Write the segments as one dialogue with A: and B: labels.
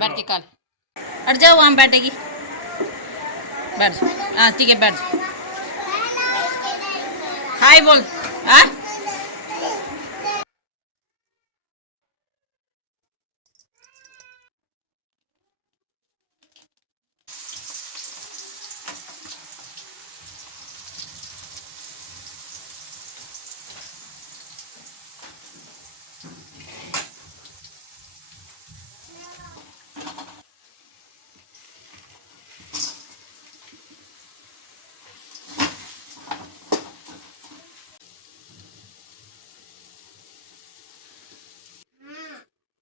A: बैठ के काल हट जाओ वहाँ बैठेगी। बैठ। हाँ ठीक है बैठ। हाय बोल। हाँ?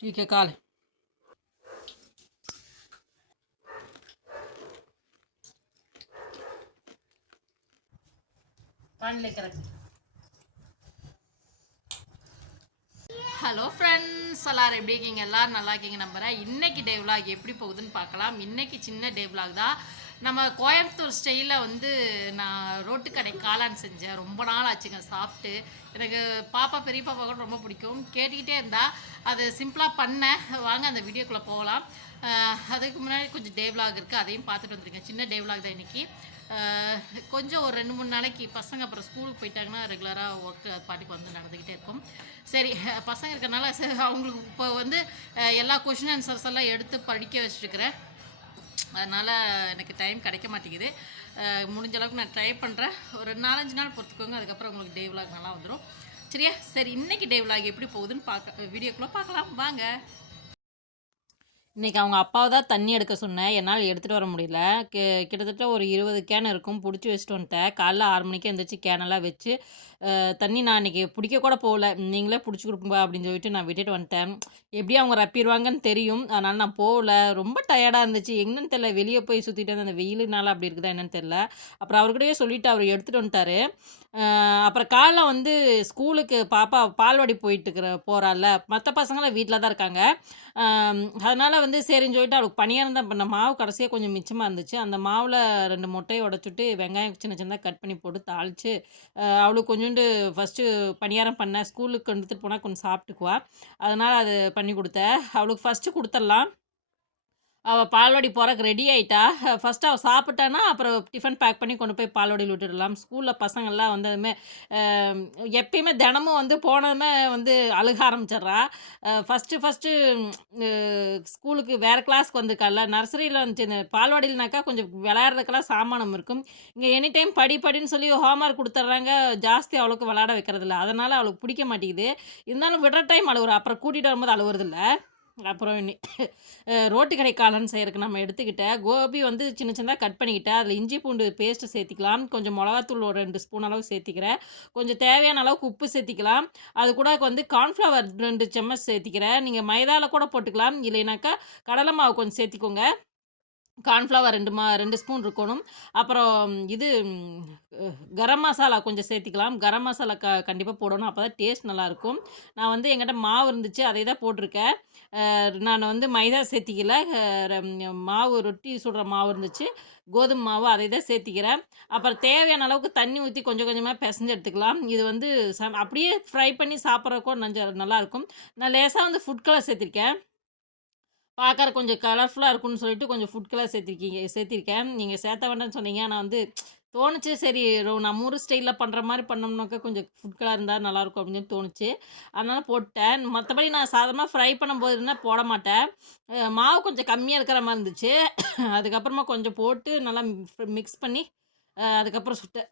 A: ठीक है काल। पानी लेकर रख। ஃப்ரெண்ட்ஸ் எல்லாரும் எப்படி இருக்கீங்க? எல்லாரும் நல்லா இருக்கீங்க நம்புறேன். இன்னைக்கு டே எப்படி போகுதுன்னு பார்க்கலாம். இன்னைக்கு சின்ன டே தான். நம்ம கோயம்புத்தூர் ஸ்டைலில் வந்து நான் ரோட்டு கடை காளான் செஞ்சேன். ரொம்ப நாள் ஆச்சுங்க சாப்பிட்டு. எனக்கு பாப்பா பெரிய பாப்பா கூட ரொம்ப பிடிக்கும். கேட்டுக்கிட்டே இருந்தால் அது சிம்பிளாக பண்ணேன். வாங்க அந்த வீடியோக்குள்ளே போகலாம். அதுக்கு முன்னாடி கொஞ்சம் டே இருக்குது அதையும் பார்த்துட்டு வந்துருக்கேன் சின்ன டே தான் இன்னைக்கு. கொஞ்சம் ஒரு ரெண்டு மூணு நாளைக்கு பசங்க அப்புறம் ஸ்கூலுக்கு போயிட்டாங்கன்னா ரெகுலராக ஒர்க்கு அது பாட்டுக்கு வந்து நடந்துக்கிட்டே இருக்கும். சரி பசங்க இருக்கிறனால சரி அவங்களுக்கு இப்போ வந்து எல்லா கொஷின் ஆன்சர்ஸ் எல்லாம் எடுத்து படிக்க வச்சுருக்கிறேன். அதனால் எனக்கு டைம் கிடைக்க மாட்டேங்குது. முடிஞ்ச அளவுக்கு நான் ட்ரை பண்ணுறேன் ஒரு நாலஞ்சு நாள் பொறுத்துக்கோங்க அதுக்கப்புறம் உங்களுக்கு டே விலாக் நல்லா வந்துடும் சரியா? சரி இன்னைக்கு டே விலாக் எப்படி போகுதுன்னு பார்க்க வீடியோக்குள்ளே பார்க்கலாம். வாங்க. இன்றைக்கி அவங்க அப்பாவை தான் தண்ணி எடுக்க சொன்னேன். என்னால் எடுத்துகிட்டு வர முடியல. கி கிட்டத்தட்ட ஒரு இருபது கேன் இருக்கும். பிடிச்சி வச்சுட்டு வந்துட்டேன். காலைல ஆறு மணிக்கு எழுந்திரிச்சு கேனெல்லாம் வச்சு தண்ணி நான் இன்றைக்கி பிடிக்க கூட போகல. நீங்களே பிடிச்சி கொடுப்பா அப்படின்னு சொல்லிட்டு நான் விட்டுட்டு வந்துட்டேன். எப்படியும் அவங்க ரப்பிடுவாங்கன்னு தெரியும். அதனால் நான் போகல. ரொம்ப டயர்டாக இருந்துச்சு. எங்கன்னு தெரியல. வெளியே போய் சுற்றிட்டு அந்த வெயிலுனால அப்படி இருக்குதா என்னன்னு தெரில அப்புறம் அவர்கிட்டயே சொல்லிவிட்டு அவர் எடுத்துகிட்டு வந்துட்டார். அப்புறம் காலைல வந்து ஸ்கூலுக்கு பாப்பா பால்வாடி போயிட்டு இருக்கிற போகிறாள்ல மற்ற பசங்களாம் வீட்டில் தான் இருக்காங்க. அதனால் வந்து சரின்னு சொல்லிட்டு அவளுக்கு பணியாரம் தான் பண்ண மாவு கடைசியாக கொஞ்சம் மிச்சமாக இருந்துச்சு. அந்த மாவில் ரெண்டு முட்டையை உடச்சுட்டு வெங்காயம் சின்ன சின்னதாக கட் பண்ணி போட்டு தாளித்து அவளுக்கு கொஞ்சோண்டு ஃபஸ்ட்டு பணியாரம் பண்ணேன் ஸ்கூலுக்கு எடுத்துகிட்டு போனால் கொஞ்சம் சாப்பிட்டுக்குவா. அதனால் அது பண்ணி கொடுத்தேன். அவளுக்கு ஃபஸ்ட்டு கொடுத்துடலாம். அவள் பால்வாடி போகிறக்கு ரெடி ஆகிட்டா ஃபஸ்ட்டு அவள் சாப்பிட்டானா அப்புறம் டிஃபன் பேக் பண்ணி கொண்டு போய் பால்வாடியில் விட்டுடலாம். ஸ்கூலில் பசங்கள்லாம் வந்து அதுமே எப்பயுமே தினமும் வந்து போனதுமே வந்து அழுக ஆரம்பிச்சிட்றா. ஃபஸ்ட்டு ஃபஸ்ட்டு ஸ்கூலுக்கு வேறு கிளாஸ்க்கு வந்திருக்கால நர்சரியில் வந்துச்சு இந்த பால்வாடியில்னாக்கா கொஞ்சம் விளையாடுறதுக்கெல்லாம் சாமானம் இருக்கும். இங்கே எனி டைம் படி படின்னு சொல்லி ஹோம்ஒர்க் கொடுத்துட்றாங்க. ஜாஸ்தி அவளுக்கு விளையாட வைக்கிறதில்ல. அதனால் அவளுக்கு பிடிக்க மாட்டேங்குது. இருந்தாலும் விடுற டைம் அழுகுறா அப்புறம் கூட்டிகிட்டு வரும்போது அழுகுறதில்ல அப்புறம் ரோட்டு கடை செய்கிறதுக்கு நம்ம எடுத்துக்கிட்டேன் கோபி வந்து சின்ன சின்னதாக கட் பண்ணிக்கிட்டேன் அதில் இஞ்சி பூண்டு பேஸ்ட்டு சேர்த்திக்கலாம். கொஞ்சம் மிளகாத்தூள் ஒரு ரெண்டு ஸ்பூன் அளவு சேர்த்திக்கிறேன் கொஞ்சம் தேவையான அளவுக்கு உப்பு சேர்த்திக்கலாம். அது கூட வந்து கார்ன்ஃப்ளவர் ரெண்டு செம்மச் சேர்த்திக்கிறேன் நீங்கள் மைதாவில் கூட போட்டுக்கலாம். இல்லைனாக்கா கடலை மாவு கொஞ்சம் சேர்த்திக்கோங்க. கார்ன்ஃப்ளவர் ரெண்டு மா ரெண்டு ஸ்பூன் இருக்கணும். அப்புறம் இது கரம் மசாலா கொஞ்சம் சேர்த்திக்கலாம். கரம் மசாலா க கண்டிப்பாக போடணும். அப்போ தான் டேஸ்ட் நல்லாயிருக்கும். நான் வந்து எங்கிட்ட மாவு இருந்துச்சு அதை தான் போட்டிருக்கேன். நான் வந்து மைதா சேர்த்திக்கல. மாவு ரொட்டி சுடுற மாவு இருந்துச்சு. கோதுமை மாவு அதை தான் சேர்த்திக்கிறேன். அப்புறம் தேவையான அளவுக்கு தண்ணி ஊற்றி கொஞ்சம் கொஞ்சமாக பிசைஞ்சு எடுத்துக்கலாம். இது வந்து ச அப்படியே ஃப்ரை பண்ணி சாப்பிட்றக்கோ நஞ்ச நல்லாயிருக்கும். நான் லேசாக வந்து ஃபுட் கலர் சேர்த்திருக்கேன். பார்க்கற கொஞ்சம் கலர்ஃபுல்லாக இருக்கும்னு சொல்லிட்டு கொஞ்சம் ஃபுட் கலர் சேர்த்துருக்கீங்க சேர்த்திருக்கேன். நீங்கள் சேர்த்த வேண்டாம்னு சொன்னீங்க. நான் வந்து தோணுச்சு சரி நம்ம ஊர் ஸ்டைலில் பண்ணுற மாதிரி பண்ணோம்னாக்கா கொஞ்சம் ஃபுட் கலர் இருந்தால் நல்லாயிருக்கும் அப்படின்னு தோணுச்சு. அதனால் போட்டேன். மற்றபடி நான் சாதாரணமாக ஃப்ரை பண்ணும்போது இருந்தால் போட மாட்டேன். மாவு கொஞ்சம் கம்மியாக இருக்கிற மாதிரி இருந்துச்சு. அதுக்கப்புறமா கொஞ்சம் போட்டு நல்லா மிக்ஸ் பண்ணி அதுக்கப்புறம் சுட்டேன்.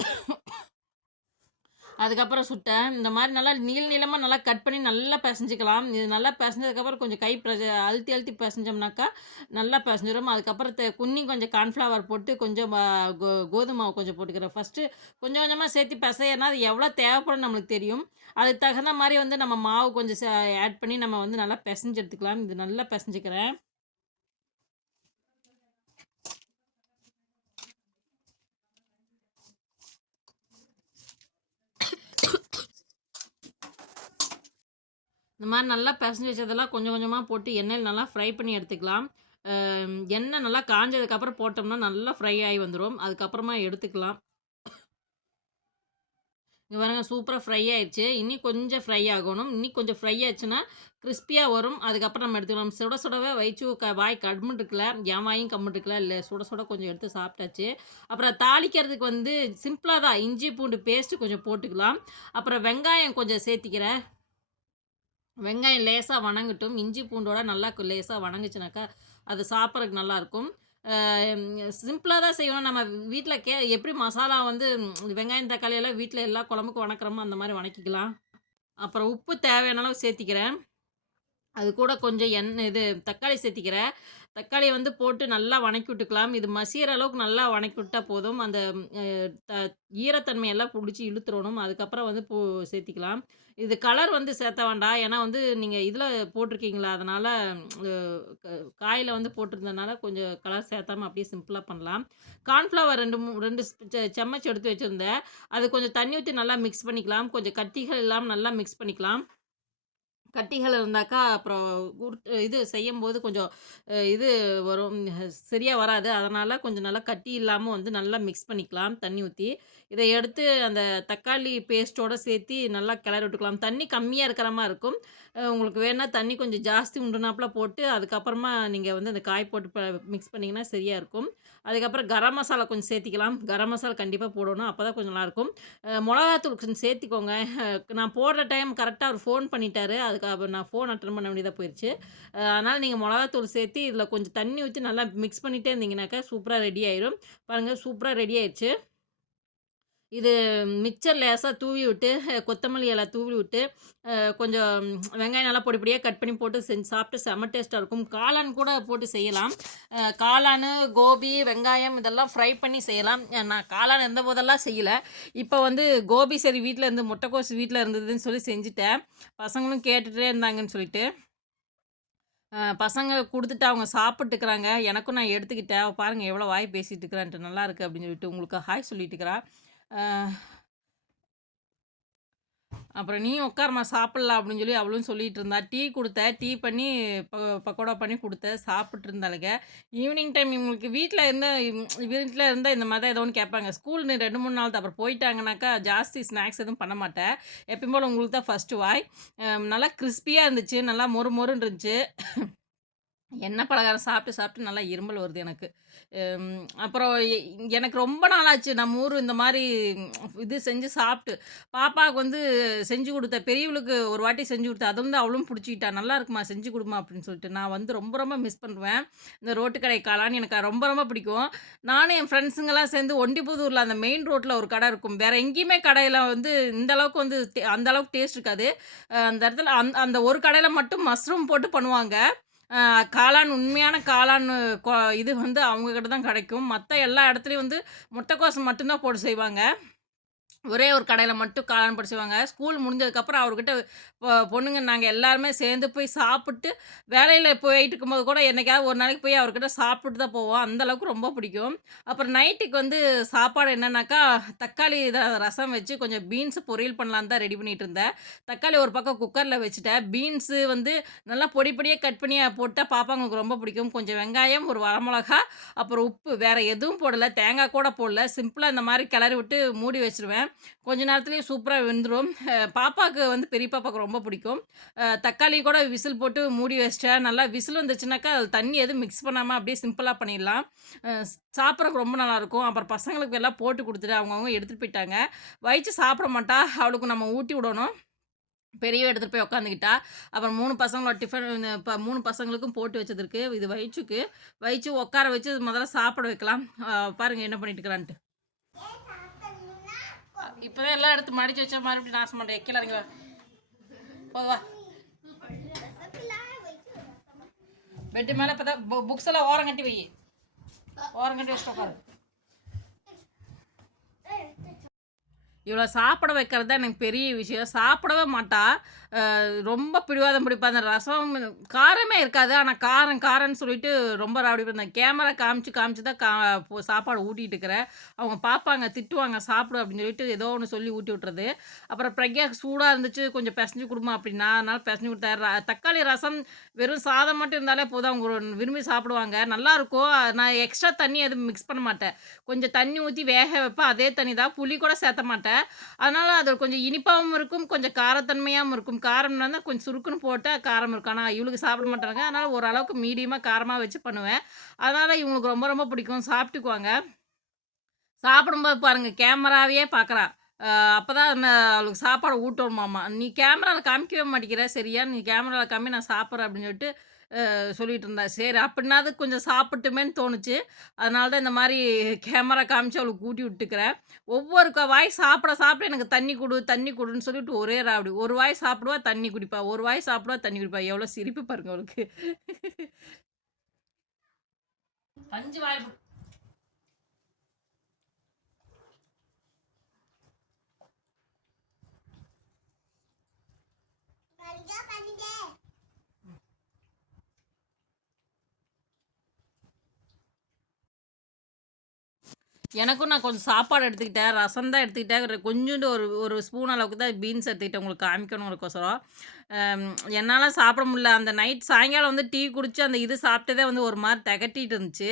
A: அதுக்கப்புறம் சுட்டேன். இந்த மாதிரி நல்லா நீள் நீளமாக நல்லா கட் பண்ணி நல்லா பிசைஞ்சிக்கலாம். இது நல்லா பிசைஞ்சதுக்கப்புறம் கொஞ்சம் கை பிரச அழுத்தி அழுத்தி பிசைஞ்சோம்னாக்கா நல்லா பிசைஞ்சிடும் அதுக்கப்புறம் குன்னி கொஞ்சம் கார்ன்ஃப்ளவர் போட்டு கொஞ்சம் கோ கோதுமை மாவு கொஞ்சம் போட்டுக்கிறேன். ஃபஸ்ட்டு கொஞ்சம் கொஞ்சமாக சேர்த்து பிசையனா அது எவ்வளோ தேவைப்படும் நம்மளுக்கு தெரியும். அதுக்கு தகுந்த மாதிரி வந்து நம்ம மாவு கொஞ்சம் ஆட் பண்ணி நம்ம வந்து நல்லா பிசைஞ்சு எடுத்துக்கலாம். இது நல்லா பிசைஞ்சிக்கிறேன். இந்த மாதிரி நல்லா பிசைஞ்சு வச்சதெல்லாம் கொஞ்சம் கொஞ்சமாக போட்டு எண்ணெயில் நல்லா ஃப்ரை பண்ணி எடுத்துக்கலாம் எண்ணெய் நல்லா காஞ்சதுக்கப்புறம் போட்டோம்னா நல்லா ஃப்ரை ஆகி வந்துடும் அதுக்கப்புறமா எடுத்துக்கலாம் இங்கே பாருங்க சூப்பராக ஃப்ரை ஆயிடுச்சு இனி கொஞ்சம் ஃப்ரை ஆகணும். இன்னி கொஞ்சம் ஃப்ரை ஆச்சுன்னா, கிறிஸ்பியாக வரும். அதுக்கப்புறம் நம்ம எடுத்துக்கலாம். சுட சுடவே வயிற்று க வாய் கம்முன்னு இருக்குல்ல. என் வாயும் கம்முன்னு இருக்கல இல்லை சுட சுட கொஞ்சம் எடுத்து சாப்பிட்டாச்சு. அப்புறம் தாளிக்கிறதுக்கு வந்து சிம்பிளாக தான். இஞ்சி பூண்டு பேஸ்ட்டு கொஞ்சம் போட்டுக்கலாம். அப்புறம் வெங்காயம் கொஞ்சம் சேர்த்திக்கிறேன். வெங்காயம் லேசாக வணங்கட்டும். இஞ்சி பூண்டோட நல்லா லேசாக வணங்குச்சுனாக்கா, அது சாப்பிட்றதுக்கு நல்லாயிருக்கும். சிம்பிளாக தான் செய்வோம். நம்ம வீட்டில் கே எப்படி மசாலா வந்து வெங்காயம், தக்காளி எல்லாம் வீட்டில் எல்லா குழம்புக்கும் வணக்கிறோமோ அந்த மாதிரி வணக்கிக்கலாம். அப்புறம் உப்பு தேவையான அளவு சேர்த்திக்கிறேன். அது கூட கொஞ்சம் எண்ணெய் இது தக்காளி சேர்த்திக்கிறேன். தக்காளியை வந்து போட்டு நல்லா வணக்கி விட்டுக்கலாம். இது மசிகிற அளவுக்கு நல்லா வணக்கி விட்டால் போதும். அந்த த ஈரத்தன்மையெல்லாம் பிடிச்சி இழுத்துறணும். அதுக்கப்புறம் வந்து பூ சேர்த்திக்கலாம். இது கலர் வந்து சேர்த்த வேண்டாம். ஏன்னா வந்து நீங்கள் இதில் போட்டிருக்கீங்களா, அதனால் காயில் வந்து போட்டிருந்ததுனால கொஞ்சம் கலர் சேர்த்தாம அப்படியே சிம்பிளாக பண்ணலாம். கார்ன்ஃப்ளவர் ரெண்டு மூ 2 ஸ் செ செம்மச் எடுத்து வச்சுருந்தேன் அது கொஞ்சம் தண்ணி ஊற்றி நல்லா மிக்ஸ் பண்ணிக்கலாம். கொஞ்சம் கட்டிகள் இல்லாமல் நல்லா மிக்ஸ் பண்ணிக்கலாம். கட்டிகள் இருந்தாக்கா, அப்புறம் உருட் இது செய்யும்போது கொஞ்சம் இது வரும். சரியாக வராது. அதனால் கொஞ்சம் நல்லா கட்டி இல்லாமல் வந்து நல்லா மிக்ஸ் பண்ணிக்கலாம், தண்ணி ஊற்றி இதை எடுத்து அந்த தக்காளி பேஸ்ட்டோடு சேர்த்தி நல்லா கிளறி விட்டுக்கலாம். தண்ணி கம்மியாக இருக்கிற மாதிரி இருக்கும். உங்களுக்கு வேணால் தண்ணி கொஞ்சம் ஜாஸ்தி உண்டுனாப்புல போட்டு, அதுக்கப்புறமா நீங்கள் வந்து அந்த காய் போட்டு ப மிக்ஸ் பண்ணிங்கன்னா சரியாக இருக்கும். அதுக்கப்புறம் கரம் மசாலா கொஞ்சம் சேர்த்திக்கலாம். கரம் மசாலா கண்டிப்பாக போடணும். அப்போ தான் கொஞ்சம் நல்லாயிருக்கும். அ மொளகாத்தூள் கொஞ்சம் சேர்த்திக்கோங்க. நான் போடுற டைம் கரெக்டாக அவர் ஃபோன் பண்ணிட்டாரு. அதுக்கு நான் ஃபோன் அட்டன் பண்ண வேண்டியதாக போயிடுச்சு அதனால் நீங்கள் மிளகாத்தூள் சேர்த்து இதில் கொஞ்சம் தண்ணி ஊற்றி நல்லா மிக்ஸ் பண்ணிகிட்டே இருந்தீங்கனாக்கா, சூப்பராக ரெடி ஆயிரும். பாருங்கள் சூப்பராக ரெடி ஆயிடுச்சு இது மிக்சர் லேசாக தூவி விட்டு, கொத்தமல்லி இலை தூவி விட்டு, கொஞ்சம் வெங்காயம் நல்லா பொடி பொடியாக கட் பண்ணி போட்டு செஞ்சு சாப்பிட்டு செம்ம டேஸ்ட்டாக இருக்கும். காளான் கூட போட்டு செய்யலாம். காளான் கோபி, வெங்காயம் இதெல்லாம் ஃப்ரை பண்ணி செய்யலாம். நான் காளான் இருந்தபோதெல்லாம் செய்யலை இப்போ வந்து கோபி சரி வீட்டில் இருந்து முட்டைக்கோஸ் வீட்டில் இருந்ததுன்னு சொல்லி செஞ்சுட்டேன். பசங்களும் கேட்டுகிட்டே இருந்தாங்கன்னு சொல்லிட்டு. பசங்க கொடுத்துட்டு அவங்க சாப்பிட்டுக்கிறாங்க எனக்கும் நான் எடுத்துக்கிட்டேன். பாருங்கள் எவ்வளோ வாய் பேசிட்டு இருக்கிறான்ட்டு. இருக்குது அப்படின்னு சொல்லிட்டு உங்களுக்கு ஹாய் சொல்லிட்டு இருக்கிறா. அப்புறம் நீ உட்காரமா சாப்பிட்லாம் அப்படின்னு சொல்லி அவளும் சொல்லிட்டு இருந்தா. டீ கொடுத்த டீ பண்ணி ப பக்கோடா பண்ணி கொடுத்த சாப்பிட்டு இருந்தாளுங்க. ஈவினிங் டைம் இவங்களுக்கு வீட்டில் இருந்தால் வீட்டில் இருந்தால் இந்த மாதிரி தான் ஏதோ ஒன்று கேட்பாங்க. ஸ்கூல் 2, 3 நாள் தான். அப்புறம் போயிட்டாங்கனாக்கா, ஜாஸ்தி ஸ்நாக்ஸ் எதுவும் பண்ண மாட்டேன். எப்பயும் போல் உங்களுக்கு தான் ஃபர்ஸ்ட்டு வாய். நல்லா கிறிஸ்பியாக இருந்துச்சு. நல்லா மொறு மொறுன்னு இருந்துச்சு. எண்ணெய் பலகாரம் சாப்பிட்டு சாப்பிட்டு நல்லா இருமல் வருது எனக்கு. அப்புறம் எனக்கு ரொம்ப நாளாச்சு நம்ம ஊர் இந்த மாதிரி இது செஞ்சு சாப்பிட்டு. பாப்பாவுக்கு வந்து செஞ்சு கொடுத்த பெரியவளுக்கு ஒரு வாட்டி செஞ்சு கொடுத்த அது வந்து அவளும் பிடிச்சிக்கிட்டா நல்லா இருக்குமா செஞ்சு கொடுமா அப்படின்னு சொல்லிட்டு. நான் வந்து ரொம்ப ரொம்ப மிஸ் பண்ணுவேன். இந்த ரோட்டு கடை காளான்னு எனக்கு ரொம்ப ரொம்ப பிடிக்கும். நானும் என் ஃப்ரெண்ட்ஸுங்கெல்லாம் சேர்ந்து ஒண்டிபுதூரில் அந்த மெயின் ரோட்டில் ஒரு கடை இருக்கும். வேறு எங்கேயுமே கடையில் வந்து இந்த அளவுக்கு வந்து டே அந்த அளவுக்கு டேஸ்ட் இருக்காது. அந்த இடத்துல அந் அந்த ஒரு கடையில் மட்டும் மஷ்ரூம் போட்டு பண்ணுவாங்க. காளான் உண்மையான காளான் கொ இது வந்து அவங்க கிட்ட தான் கிடைக்கும். மற்ற எல்லா இடத்துலையும் வந்து முட்டைக்கோஸ் மட்டும்தான் போட்டு செய்வாங்க. ஒரே ஒரு கடையில் மட்டும் காளான் படிச்சுவாங்க ஸ்கூல் முடிஞ்சதுக்கப்புறம் அவர்கிட்ட பொண்ணுங்க நாங்கள் எல்லாருமே சேர்ந்து போய் சாப்பிட்டு, வேலையில் போயிட்டு இருக்கும்போது கூட என்னைக்காவது ஒரு நாளைக்கு போய் அவர்கிட்ட சாப்பிட்டு தான் போவோம். அந்தளவுக்கு ரொம்ப பிடிக்கும். அப்புறம் நைட்டுக்கு வந்து சாப்பாடு என்னன்னாக்கா, தக்காளி இத ரசம் வச்சு கொஞ்சம் பீன்ஸ் பொரியல் பண்ணலான்னு தான் ரெடி பண்ணிகிட்டு இருந்தேன். தக்காளி ஒரு பக்கம் குக்கரில் வச்சுட்டேன். பீன்ஸு வந்து நல்லா பொடி பொடியாக கட் பண்ணி போட்டால் பாப்பாங்களுக்கு ரொம்ப பிடிக்கும். கொஞ்சம் வெங்காயம், ஒரு வரமிளகா, அப்புறம் உப்பு வேறு எதுவும் போடலை தேங்காய் கூட போடல. சிம்பிளாக இந்த மாதிரி கிளறி விட்டு மூடி வச்சுருவேன். கொஞ்ச நேரத்திலேயே சூப்பராக வெந்துடும் பாப்பாவுக்கு வந்து பெரிய பாப்பாவுக்கு ரொம்ப பிடிக்கும். தக்காளி கூட விசில் போட்டு மூடி வச்சிட்டேன் நல்லா விசில் வந்துச்சுனாக்கா அதில் தண்ணி எதுவும் மிக்ஸ் பண்ணாமல் அப்படியே சிம்பிளாக பண்ணிடலாம். சாப்பிட்றதுக்கு ரொம்ப நல்லாயிருக்கும். அப்புறம் பசங்களுக்கு எல்லாம் போட்டு கொடுத்துட்டு அவங்கவுங்க எடுத்துகிட்டு போயிட்டாங்க. வயிற்று சாப்பிட மாட்டா. அவளுக்கு நம்ம ஊட்டி விடணும். பெரியவ எடுத்துகிட்டு போய் உட்காந்துக்கிட்டா. அப்புறம் மூணு பசங்களோட டிஃபன் ப மூணு பசங்களுக்கும் போட்டு வச்சதுருக்கு இது வயிச்சுக்கு. வயிற்று உட்கார வச்சு முதல்ல சாப்பிட வைக்கலாம். பாருங்கள் என்ன பண்ணிட்டுக்கலான்ட்டு இப்பதான் எல்லாம் எடுத்து மடிச்சு வச்சா மறுபடியும் நாசம் பண்ற. கீழ இறங்கி வா. போது வா. பெட்டு மேல இப்பதான் பு புக்ஸ் எல்லாம் ஓரம் கட்டி வை. ஓரம் கட்டி வச்சுட்டு உட்காரு. இவ்வளோ சாப்பிட வைக்கிறது தான் எனக்கு பெரிய விஷயம். சாப்பிடவே மாட்டா. ரொம்ப பிடிவாதம் பிடிப்பா. அந்த ரசம் காரமே இருக்காது. ஆனால் காரம் காரம்னு சொல்லிட்டு ரொம்ப ராவடி பண்ணேன் கேமரா காமிச்சு காமிச்சு தான் கா சாப்பாடு ஊட்டிட்டு இருக்கிறேன். அவங்க பார்ப்பாங்க, திட்டுவாங்க சாப்பிடு அப்படின்னு சொல்லிட்டு ஏதோ ஒன்று சொல்லி ஊட்டி விட்டுறது. அப்புறம் பிரக்யா சூடாக இருந்துச்சு கொஞ்சம் பிசைஞ்சு கொடுமா அப்படின்னா, அதனால் பிசைஞ்சு கொடுத்தாரு தக்காளி ரசம் வெறும் சாதம் மட்டும் இருந்தாலே போதும். அவங்க விரும்பி சாப்பிடுவாங்க. நல்லாயிருக்கும். நான் எக்ஸ்ட்ரா தண்ணி எதுவும் மிக்ஸ் பண்ண மாட்டேன். கொஞ்சம் தண்ணி ஊற்றி வேக வைப்பேன். அதே தண்ணி தான். புளி கூட சேர்த்த மாட்டேன். அதனால் அது கொஞ்சம் இனிப்பாகவும் இருக்கும், கொஞ்சம் காரத்தன்மையாகவும் இருக்கும். காரம்னா தான் கொஞ்சம் சுருக்குன்னு போட்டால் காரம் இருக்கும். ஆனால் இவளுக்கு சாப்பிட மாட்டாங்க. அதனால் ஓரளவுக்கு மீடியமாக காரமாக வச்சு பண்ணுவேன். அதனால் இவங்களுக்கு ரொம்ப ரொம்ப பிடிக்கும். சாப்பிட்டுக்குவாங்க. சாப்பிடும்போது பாருங்கள் கேமராவே பார்க்குறா. அப்போ தான் அவளுக்கு சாப்பாடு ஊட்டணுமாமா. "நீ கேமராவில் காமிக்கவே மாட்டேங்கிற சரியா? நீ கேமராவில் காமி நான் சாப்பிட்றேன் அப்படின்னு சொல்லிட்டு சொல்லிகிட்டு சொல்லிட்டு இருந்தா. சரி அது கொஞ்சம் சாப்பிட்டுமேன்னு தோணுச்சு. அதனால தான் இந்த மாதிரி கேமரா காமிச்சு அவளுக்கு கூட்டி விட்டுக்கிறேன். ஒவ்வொரு க வாய் சாப்பிட சாப்பிட எனக்கு தண்ணி கொடு தண்ணி கொடுன்னு சொல்லிட்டு ஒரே ராவடி. ஒரு வாய் சாப்பிடுவா, தண்ணி குடிப்பா. ஒரு வாய் சாப்பிடுவா, தண்ணி குடிப்பா. எவ்வளோ சிரிப்பு பாருங்க அவளுக்கு. பஞ்சு வாய் பு எனக்கும் நான் கொஞ்சம் சாப்பாடு எடுத்துக்கிட்டேன். ரசம் தான் எடுத்துக்கிட்டேன். கொஞ்சோண்டு ஒரு ஒரு ஸ்பூன் அளவுக்கு தான் பீன்ஸ் எடுத்துக்கிட்டேன். உங்களுக்கு காமிக்கணும்ங்கறக்கோசரம். என்னால் சாப்பிட முடியல. அந்த நைட் சாயங்காலம் வந்து டீ குடித்து அந்த இது சாப்பிட்டதே வந்து ஒரு மாதிரி தெகட்டிட்டு இருந்துச்சு.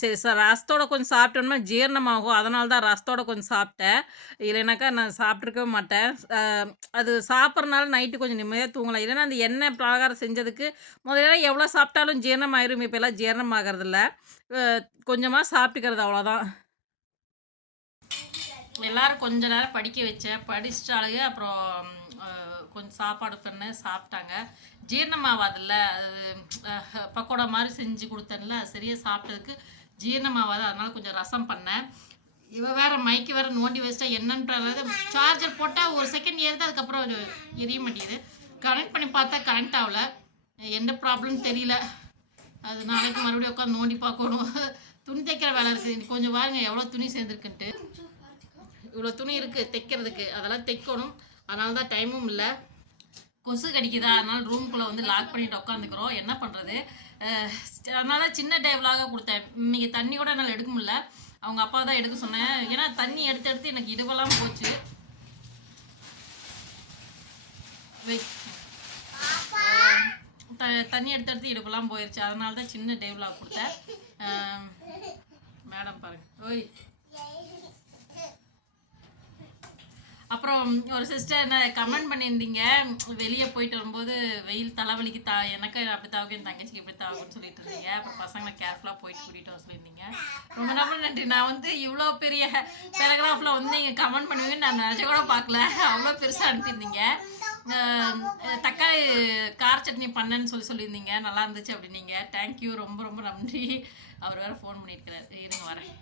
A: சரி ச ரசத்தோட கொஞ்சம் சாப்பிட்டோம்னா ஜீரணமாகும். அதனால தான் ரசத்தோட கொஞ்சம் சாப்பிட்டேன். இல்லைனாக்கா நான் சாப்பிட்ருக்கவே மாட்டேன். அது சாப்பிட்றனால நைட்டு கொஞ்சம் நிம்மதியாக தூங்கலாம். இல்லைன்னா அந்த எண்ணெய் பலகாரம் செஞ்சதுக்கு முதல்ல எவ்வளோ சாப்பிட்டாலும் ஜீரணமாயிரும் ஆயிரும். இப்பலாம் ஜீரணம் கொஞ்சமாக சாப்பிட்டுக்கிறது அவ்வளோதான். எல்லாரும் கொஞ்ச நேரம் படிக்க வச்சேன். படிச்சுட்டாளுக. அப்புறம் கொஞ்சம் சாப்பாடு பண்ணேன். சாப்பிட்டாங்க. ஜீரணமாவாதில்ல அது பக்கோடா மாதிரி செஞ்சு கொடுத்தேன்ல சரியாக சாப்பிட்டதுக்கு ஜீரணமாவாது அதனால் அதனால கொஞ்சம் ரசம் பண்ணேன். இவ வேற மைக்கு வேற நோண்டி வச்சுட்டா என்னன்றது சார்ஜர் போட்டால் ஒரு செகண்ட் ஏறுது. அதுக்கப்புறம் எரிய மாட்டேங்குது. கனெக்ட் பண்ணி பார்த்தா கனெக்ட் ஆகல என்ன ப்ராப்ளம்னு தெரியல. அது நாளைக்கு மறுபடியும் உட்காந்து நோண்டி பார்க்கணும். துணி தைக்கிற வேலை இருக்குது. கொஞ்சம் பாருங்க எவ்வளோ துணி சேர்ந்துருக்குன்ட்டு. இவ்வளோ துணி இருக்கு தைக்கிறதுக்கு. அதெல்லாம் தைக்கணும். அதனால தான் டைமும் இல்லை கொசு கடிக்குதா, அதனால ரூம்குள்ள வந்து லாக் பண்ணிட்டு உட்காந்துக்கிறோம். என்ன பண்றது? அதனால சின்ன டே கொடுத்தேன் இன்றைக்கி இன்னைக்கு தண்ணி கூட என்னால் எடுக்க முடியல. அவங்க அப்பா தான் எடுக்க சொன்னேன். ஏன்னா தண்ணி எடுத்து எடுத்து எனக்கு இடுவெல்லாம் போச்சு. த தண்ணி எடுத்து எடுத்து இடுப்பெல்லாம் போயிருச்சு. அதனால தான் சின்ன டே கொடுத்தேன் மேடம் பாருங்க. ஓய்! அப்புறம் ஒரு சிஸ்டர் என்ன கமெண்ட் பண்ணியிருந்தீங்க. வெளியே போயிட்டு வரும்போது வெயில் தலைவலிக்கு தா எனக்கு அப்படி தாவுக்கு என் தங்கச்சிக்கு இப்படி தாவுக்குன்னு சொல்லிட்டு இருந்தீங்க. அப்புறம் பசங்களை கேர்ஃபுல்லாக போயிட்டு கூட்டிகிட்டு வர சொல்லியிருந்தீங்க. ரொம்ப ரொம்ப நன்றி. நான் வந்து இவ்வளோ பெரிய பேராகிராஃப்ல வந்து நீங்கள் கமெண்ட் பண்ணுவீங்கன்னு நான் நினச்ச கூட பார்க்கல. அவ்வளோ பெருசாக அனுப்பியிருந்தீங்க. தக்காளி கார சட்னி பண்ணேன்னு சொல்லி சொல்லியிருந்தீங்க. நல்லா இருந்துச்சு அப்படின்னீங்க. தேங்க் யூ ரொம்ப ரொம்ப நன்றி. அவர் வேற ஃபோன் பண்ணியிருக்கிறார் இருங்க வரேன்.